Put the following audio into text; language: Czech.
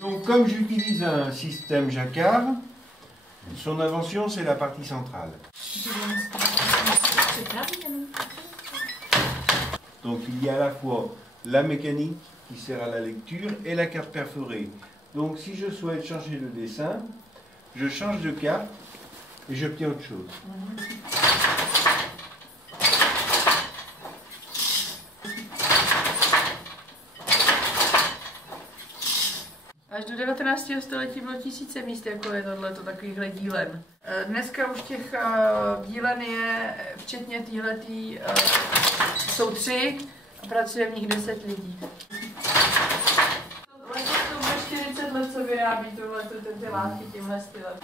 Donc comme j'utilise un système Jacquard, son invention c'est la partie centrale. Donc il y a à la fois la mécanique qui sert à la lecture et la carte perforée. Donc si je souhaite changer de dessin, je change de carte et j'obtiens autre chose. Až do 19. století bylo tisíce míst, jako je tohleto takovýchhle dílen. Dneska už těch dílen je, včetně téhletý, jsou 3 a pracuje v nich 10 lidí. Letos to bude 40 let, co vyrábí tohleto, ty látky tímhle stylem.